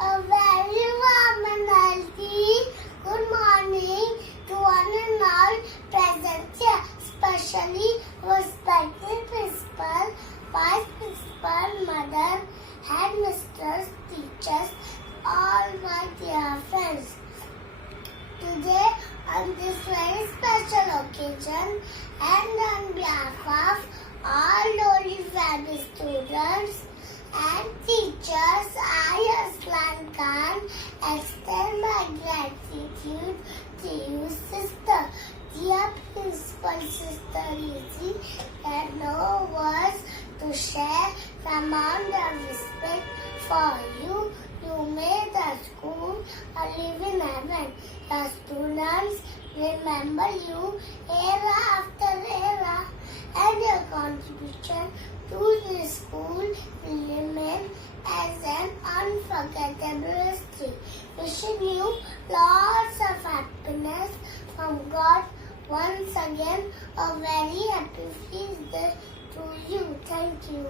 A very warm and healthy good morning to one and all present here, especially respected principal, vice principal, mother, headmistress, teachers, all my dear friends. Today, on this very special occasion, and on behalf of all Holy Family students and teachers, I, Aslan Khan, extend my gratitude to you, sister. Dear Principal Sister Lizzie, there are no words to share the amount of respect for you. You made the school a living heaven. The students remember you era after era, and your contribution to the school will remain as an unforgettable history. Wishing you lots of happiness from God. Once again, a very happy feast day to you. Thank you.